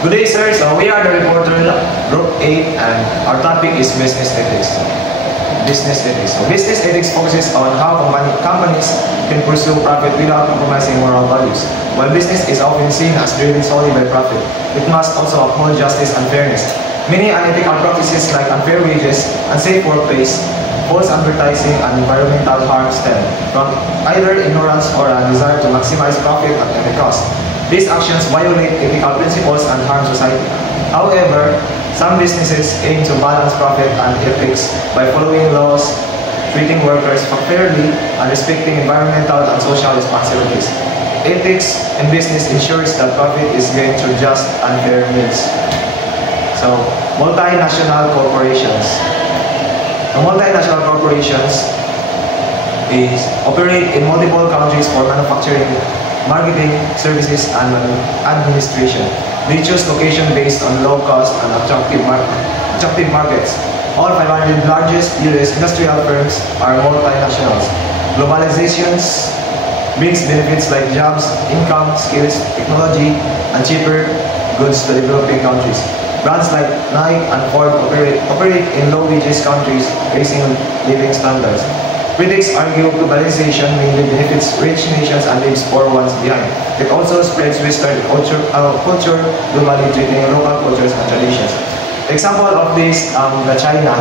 Good day, sir. So we are the reporter Group 8 and our topic is business ethics. Business ethics. So business ethics focuses on how companies can pursue profit without compromising moral values. While business is often seen as driven solely by profit, it must also uphold justice and fairness. Many unethical practices like unfair wages, unsafe workplace, false advertising, and environmental harm stem from either ignorance or a desire to maximize profit at any cost. These actions violate ethical principles and harm society. However, some businesses aim to balance profit and ethics by following laws, treating workers fairly, and respecting environmental and social responsibilities. Ethics in business ensures that profit is gained through just and fair means. So, multinational corporations. The multinational corporations operate in multiple countries for manufacturing, marketing, services, and administration. They choose location based on low cost and attractive markets. All 500 largest US industrial firms are multinationals. Globalization brings benefits like jobs, income, skills, technology, and cheaper goods to developing countries. Brands like Nike and Ford operate in low-wages countries, raising living standards. Critics argue globalization mainly benefits rich nations and leaves poor ones behind. It also spreads Western culture globally, treating local cultures and traditions. Example of this, the China,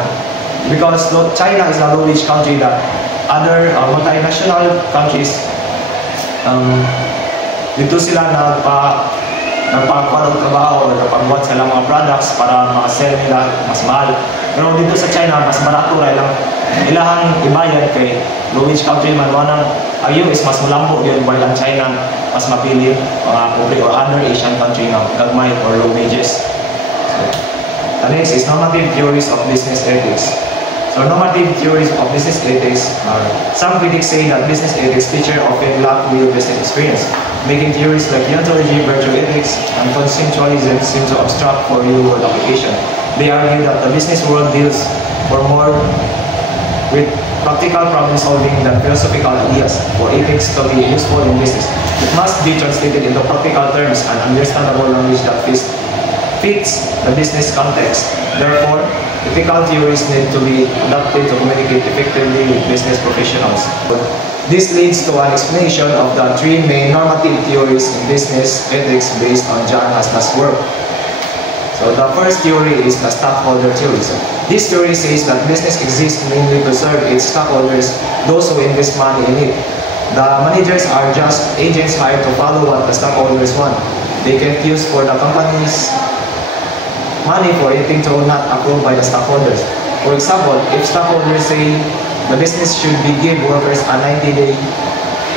because China is a low-wage country that other multinational countries dito sila nagpakakuha ng trabaho o nagpagbuhat sila mga products para makasell nila mas mahal. Pero dito sa China, mas barato lang ilahang ibayan kay low-wage country man wanang ayo is mas malambo yun while ang China mas mapili mga public or other Asian country na gagmay or low wages. So, the next is normative theories of business ethics. So normative theories of business ethics are, some critics say that business ethics teachers often lack real business experience, making theories like deontology, virtue ethics, and consensualism seem to abstract for real-world application. They argue that the business world deals more with practical problem solving than philosophical ideas for ethics to be useful in business. It must be translated into practical terms and understandable language that fits the business context. Therefore, ethical theories need to be adapted to communicate effectively with business professionals. This leads to an explanation of the three main normative theories in business ethics based on John Hasna's work. So the first theory is the stockholder theory. So this theory says that business exists mainly to serve its stockholders, those who invest money in it. The managers are just agents hired to follow what the stockholders want. They can't use for the company's money for anything to not approved by the stockholders. For example, if stockholders say the business should give workers a 90-day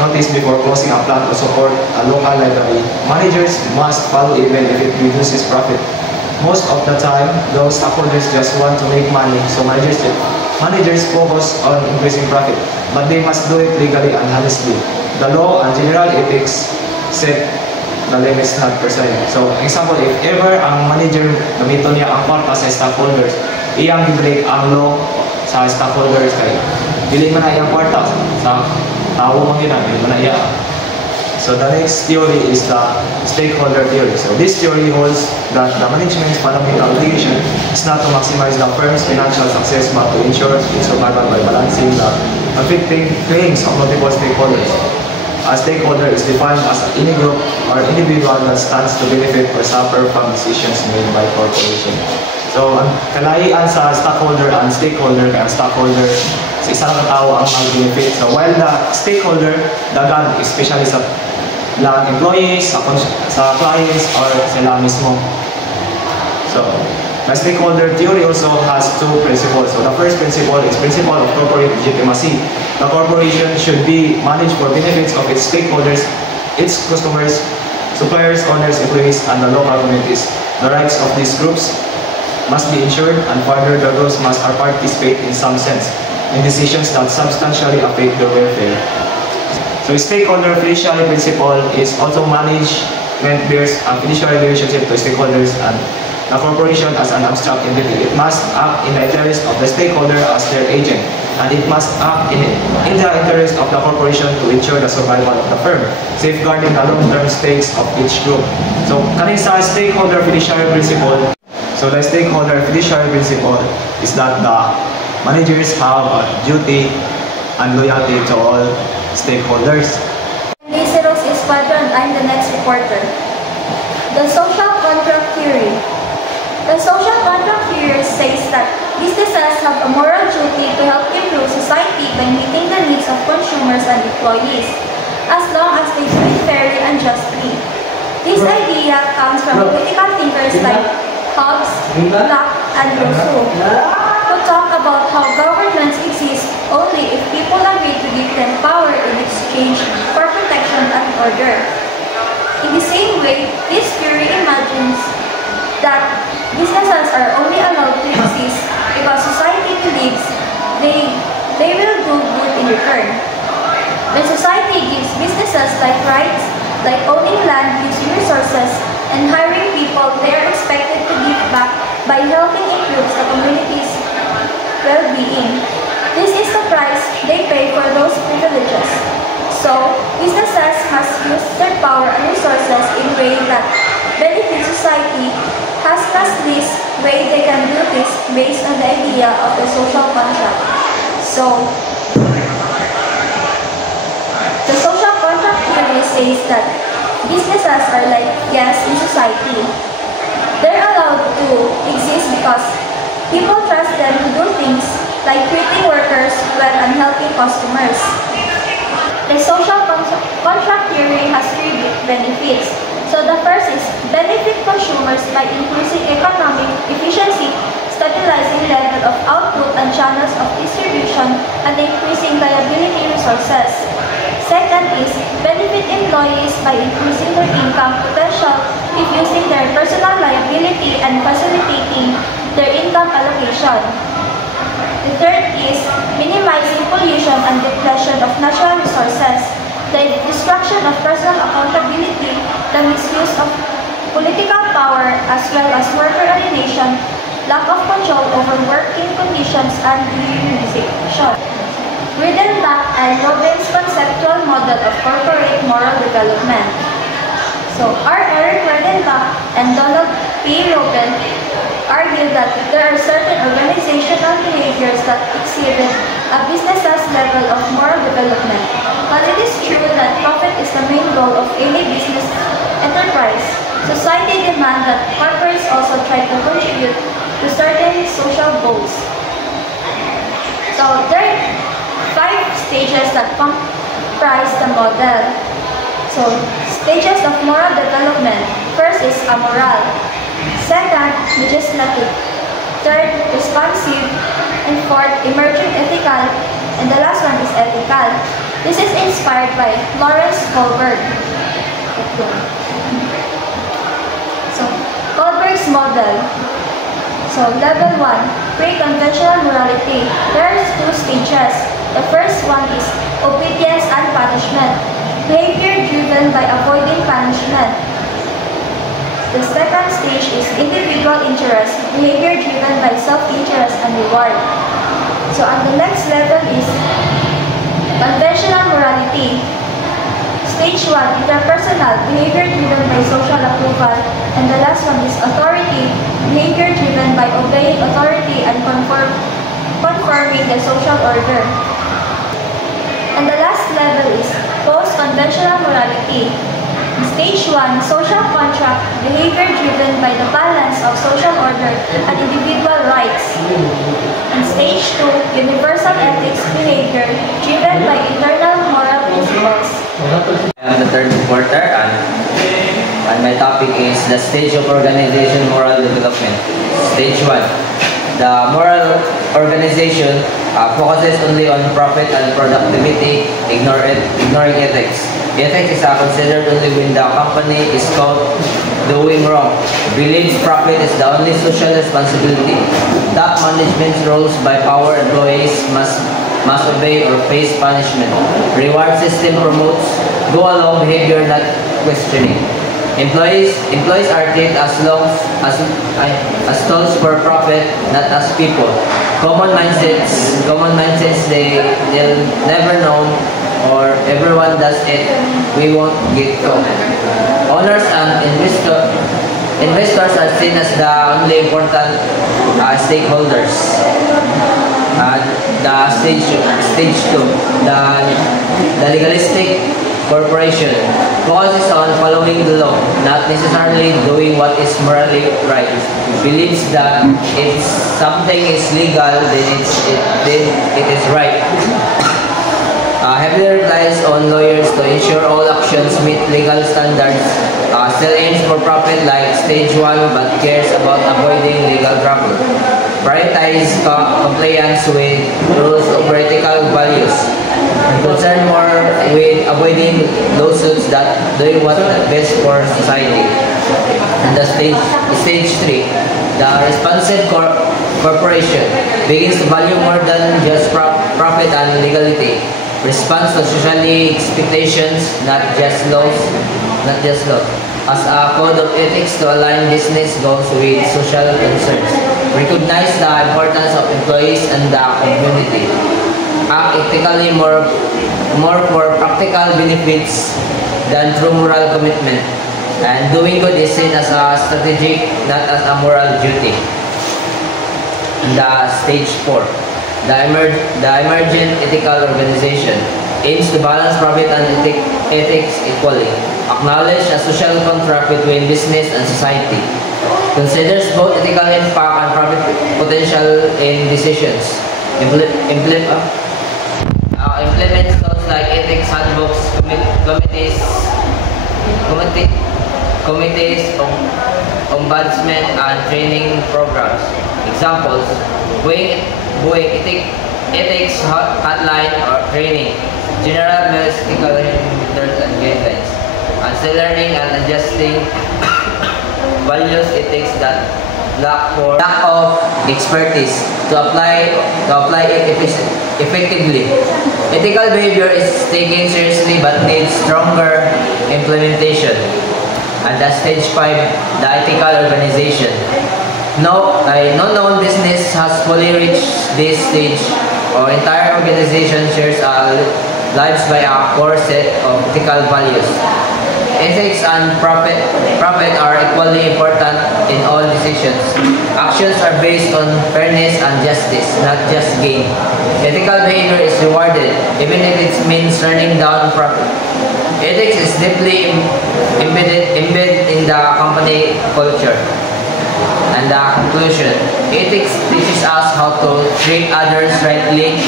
notice before closing a plant to support a local library, managers must follow even if it reduces profit. Most of the time, those stockholders just want to make money, so managers focus on increasing profit, but they must do it legally and honestly. The law and general ethics set the limits not personally. So, example, if ever ang manager gamito niya ang kwarta sa stockholders, iyang i-break ang law sa stockholders kay dili man na iyang kwarta sa tao man gina, dili man na iya. So the next theory is the stakeholder theory. So this theory holds that the management's fundamental obligation is not to maximize the firm's financial success but to ensure its survival by balancing the conflicting claims of multiple stakeholders. A stakeholder is defined as any group or individual that stands to benefit or suffer from decisions made by corporation. So, ang kalaian sa stockholder and stakeholder, kaya ang stockholder sa isang katao ang mag-benefit. So, while the stakeholder, dagan, especially sa lang employees, sa clients, or sila mismo. So, the stakeholder theory also has two principles. So, the first principle is principle of corporate legitimacy. The corporation should be managed for benefits of its stakeholders, its customers, suppliers, owners, employees, and the local communities. The rights of these groups must be ensured, and further, the groups must participate in some sense in decisions that substantially affect their welfare. So, stakeholder fiduciary principle is also management bears a fiduciary relationship to stakeholders, and the corporation as an abstract entity. It must act in the interest of the stakeholder as their agent, and it must act in the interest of the corporation to ensure the survival of the firm, safeguarding the long-term stakes of each group. So, kaning sa stakeholder fiduciary principle, so the stakeholder fiduciary principle is that the managers have a duty and loyalty to all stakeholders. Laceros is Squadron, I'm the next reporter. The social contract theory. The social contract theory says that businesses have a moral duty to help improve society by meeting the needs of consumers and employees, as long as they do it fairly and justly. This idea comes from political thinkers like Hobbes, Locke, and Rousseau, who talk about how governments exist only if people agree to give them power in exchange for protection and order. In the same way, this theory imagines that businesses are only allowed to exist because society believes they will do good in return. When society gives businesses rights, like owning land, using resources, and hiring people, they are expected to give back by helping improve the community's well-being. This is the price they pay for those privileges. So, businesses must use their power and resources in a way that benefits society, as thus this way they can do this based on the idea of the social contract. So, the social contract theory says that businesses are like guests in society. They're allowed to exist because people trust them to do things like treating workers well and helping customers. The social contract theory has three benefits. So the first is benefit consumers by increasing economic efficiency, stabilizing level of output and channels of distribution, and increasing liability resources. Second is benefit employees by increasing their income potential if using their personal liability and facilitating their income allocation. The third is minimizing pollution and depletion of natural resources, the destruction of personal accountability, the misuse of political power, as well as worker alienation, lack of control over working conditions, and dehumanization. Redenbach and Robin's conceptual model of corporate moral development. So, R. Eric Redenbach and Donald P. Robin argue that there are certain organizational behaviors that exhibit a business's level of moral development. While it is true that profit is the main goal of any business enterprise, society demands that corporates also try to contribute to certain social goals. So there are 5 stages that comprise the model. So, stages of moral development. First is amoral. Second, legislative. Third, responsive. And fourth, emerging ethical. And the last one is ethical. This is inspired by Lawrence Kohlberg. So, Kohlberg's model. So, level 1, pre-conventional morality. There are 2 stages. The first one is obedience and punishment. Behavior driven by avoiding punishment. The second stage is individual interest, behavior driven by self-interest and reward. So on the next level is conventional morality. Stage 1, interpersonal, behavior driven by social approval. And the last one is authority, behavior driven by obeying authority and conforming the social order. And the last level is post-conventional morality. Stage 1, social contract, behavior driven by the balance of social order and individual rights. And stage 2, universal ethics, behavior driven by internal moral principles. I am the third reporter and my topic is the stage of organization moral development. Stage 1. The moral organization focuses only on profit and productivity, ignoring ethics. Ethics is considered only when the company is caught doing wrong. Believes profit is the only social responsibility. Top management's roles by power employees must obey or face punishment. Reward system promotes go-along behavior, not questioning. Employees are treated as tools for profit, not as people. Common mindsets they'll never know, or everyone does it, we won't get caught. Owners and investors are seen as the only important stakeholders. The stage two, the legalistic corporation focuses on following the law, not necessarily doing what is morally right. Believes that if something is legal, then it is right. Heavily relies on lawyers to ensure all actions meet legal standards. Still aims for profit like stage 1, but cares about avoiding legal trouble. Prioritize compliance with rules of ethical values. Concerned more with avoiding lawsuits that doing what's best for society. And the stage 3, the responsive corporation begins to value more than just profit and legality. Responds to socially expectations, not just laws. As a code of ethics to align business goals with social concerns. Recognize the importance of employees and the community. Act ethically more for practical benefits than through moral commitment. And doing good is seen as a strategic, not as a moral duty. The stage 4, the emergent ethical organization aims to balance profit and ethics equally. Acknowledge a social contract between business and society. Considers both ethical impact and profit potential in decisions. Implements tools like ethics handbooks, committees, ombudsman, and training programs. Examples: Boeing ethics hotline or training, general ethical methods and guidelines, and still learning and adjusting values ethics that lack of expertise to apply it effectively. Ethical behavior is taken seriously but needs stronger implementation. And at stage 5, the ethical organization. No known business has fully reached this stage. Our entire organization shares our lives by a core set of ethical values. Ethics and profit are equally important in all decisions. Actions are based on fairness and justice, not just gain. Ethical behavior is rewarded, even if it means turning down profit. Ethics is deeply embedded in the company culture. And the conclusion: ethics teaches us how to treat others rightly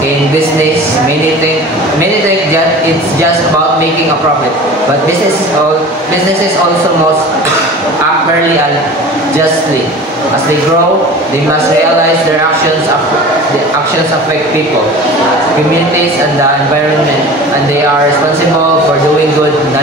in business. Many think that it's just about making a profit, but businesses also must act fairly and justly. As they grow, they must realize their actions affect people, communities, and the environment, and they are responsible for doing good, not